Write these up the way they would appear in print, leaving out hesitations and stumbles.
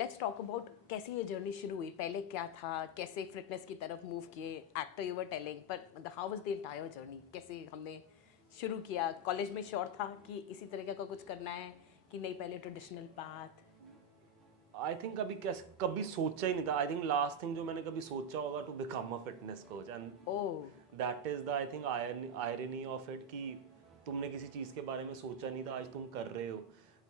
Let's talk about कैसे ये journey शुरू हुई, पहले क्या था, कैसे फिटनेस की तरफ मूव किए, actor you were telling, but how was the entire journey, कैसे हमने शुरू किया? कॉलेज में श्योर था कि इसी तरीके का कुछ करना है कि नहीं पहले ट्रेडिशनल पाथ? आई थिंक कभी सोचा ही नहीं था। आई थिंक लास्ट थिंग जो मैंने कभी सोचा होगा to become a fitness coach, and oh, that is the I think irony of it कि तुमने किसी चीज़ के बारे में सोचा नहीं था, आज तुम कर रहे हो।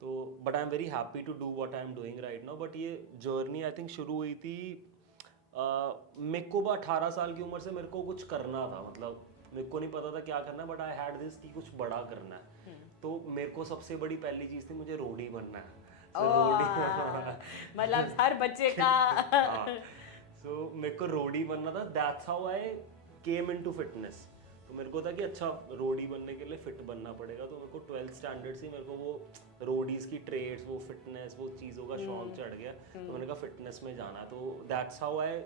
तो but I am very happy to do what I am doing right now. But ये जर्नी आई थिंक शुरू हुई थी मेरे को 18 साल की उम्र से मेरे को कुछ करना था। मतलब मेरे को नहीं पता था क्या करना है, बट आई हैड दिस कि कुछ बड़ा करना है। तो मेरे को सबसे बड़ी पहली चीज़ थी, मुझे रोडी बनना है। So, रोडी मतलब हर बच्चे का हाँ, सो मेरे को रोडी बनना था। That's how I came into fitness. तो मेरे को था कि अच्छा रोडी बनने के लिए फिट बनना पड़ेगा। तो मेरे को 12th स्टैंडर्ड से मेरे को वो रोडीज की ट्रेड्स, वो फिटनेस, वो चीज़ों का शौक चढ़ गया। तो मैंने कहा फिटनेस में जाना। तो that's how I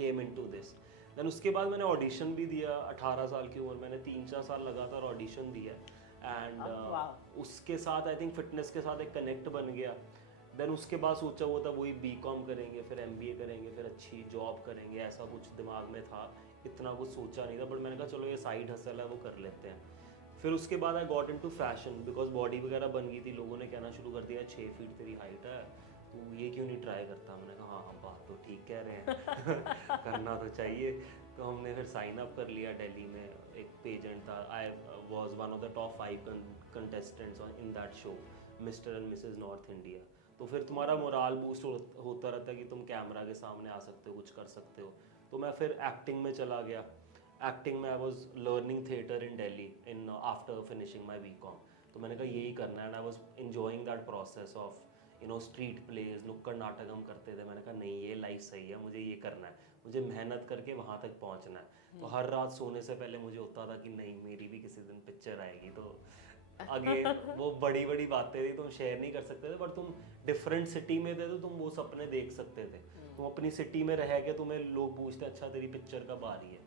came into this. Then उसके बाद मैंने ऑडिशन भी दिया। 18 साल की उम्र मैंने 3-4 साल लगातार ऑडिशन दिया। एंड उसके साथ आई थिंक फिटनेस के साथ एक कनेक्ट बन गया। देन उसके बाद सोचा हुआ था वही बीकॉम करेंगे, फिर एमबीए करेंगे, फिर अच्छी जॉब करेंगे, ऐसा कुछ दिमाग में था। इतना कुछ सोचा नहीं था, बट मैंने कहा चलो ये साइड हसल है वो कर लेते हैं। फिर उसके बाद आई got into fashion because body वगैरह बन गई थी। लोगों ने कहना शुरू कर दिया 6 फीट तेरी हाइट है, तो ये क्यों नहीं ट्राई करता? मैंने कहा हाँ हाँ बात तो ठीक कह रहे हैं करना तो चाहिए। तो हमने फिर साइन अप कर लिया। दिल्ली में एक पेजेंट था। I was one of the top 5 contestants in that show, Mister and Mrs North India. तो फिर तुम्हारा मोराल बूस्ट होता रहता है कि तुम कैमरा के सामने आ सकते हो, कुछ कर सकते हो। तो मैं फिर एक्टिंग में चला गया। एक्टिंग में I was learning theatre in Delhi in after finishing my BCom. तो मैंने कहा यही करना है, and I was enjoying that process of street plays, नुक्कड़ नाटक हम करते थे। मैंने कहा नहीं ये लाइफ सही है, मुझे ये करना है, मुझे मेहनत करके वहाँ तक पहुँचना है। तो हर रात सोने से पहले मुझे होता था कि नहीं मेरी भी किसी दिन पिक्चर आएगी। तो अगेन वो बड़ी बड़ी बातें थी, तुम शेयर नहीं कर सकते थे, बट तुम डिफरेंट सिटी में थे तो तुम वो सपने देख सकते थे। तुम अपनी सिटी में रह के तुम्हें लोग पूछते अच्छा तेरी पिक्चर कब आ रही है,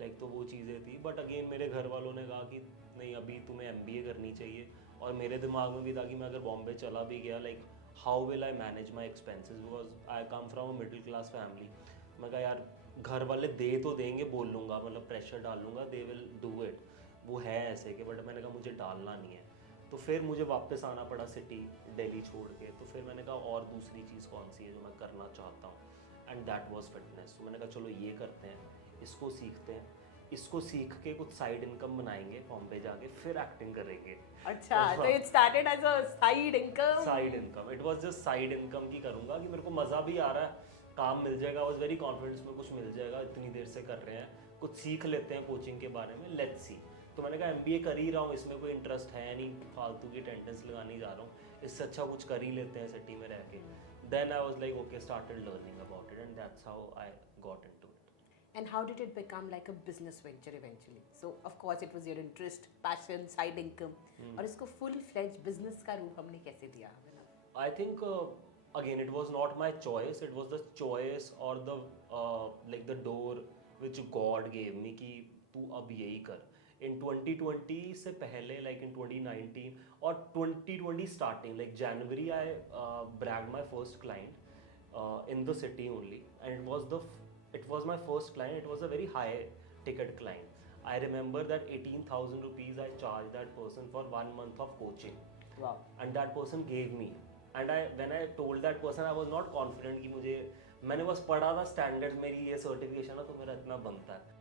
लाइक तो वो चीज़ें थी। बट अगेन मेरे घर वालों ने कहा कि नहीं अभी तुम्हें एमबीए करनी चाहिए। और मेरे दिमाग में भी था कि मैं अगर बॉम्बे चला भी गया, like how will I manage my expenses, because I come from a middle class family. मैं कहा यार घर वाले दे तो देंगे, बोल लूँगा, मतलब प्रेशर डाल लूँगा, दे विल डू इट, वो है ऐसे के। बट मैंने कहा मुझे डालना नहीं है। तो फिर मुझे वापस आना पड़ा सिटी, दिल्ली छोड़ के। तो फिर मैंने कहा और दूसरी चीज़ कौन सी है जो मैं करना चाहता हूँ, एंड दैट वाज फिटनेस। तो मैंने कहा चलो ये करते हैं, इसको सीखते हैं, इसको सीख के कुछ साइड इनकम बनाएंगे, बॉम्बे जाके फिर एक्टिंग करेंगे। अच्छा, तो it started as a side income. Side income, it was just side income की करूंगा कि मेरे को मज़ा भी आ रहा है, काम मिल जाएगा। आई वाज वेरी कॉन्फिडेंस में कुछ मिल जाएगा, इतनी देर से कर रहे हैं, कुछ सीख लेते हैं कोचिंग के बारे में, लेट्स सी। तो मैंने कहा एमबीए कर ही रहा हूँ, इसमें कोई इंटरेस्ट है नहीं, फालतू की अटेंडेंस लगाने जा रहा हूँ, इससे अच्छा कुछ कर ही लेते हैं सिटी में रह के। Then I was like okay, started learning about it, and that's how I got into it. And how did it become like a business venture eventually? So of course it was your interest, passion, side income. और इसको full fledged business का रूप हमने कैसे दिया? I think again it was not my choice. It was the choice or the like the door which God gave me कि तू अब यही कर। In 2020 से पहले, like in 2019 और 2020 starting, like January, I bragged my first client in the city only, and it was my first client. It was a very high ticket client. I remember that 18,000 rupees I charged that person for 1 month of coaching. Wow. And that person gave me, and when I told that person, I was not confident कि मुझे, मैंने बस पढ़ा था standards, मेरी ये certification है तो मेरा इतना बनता है।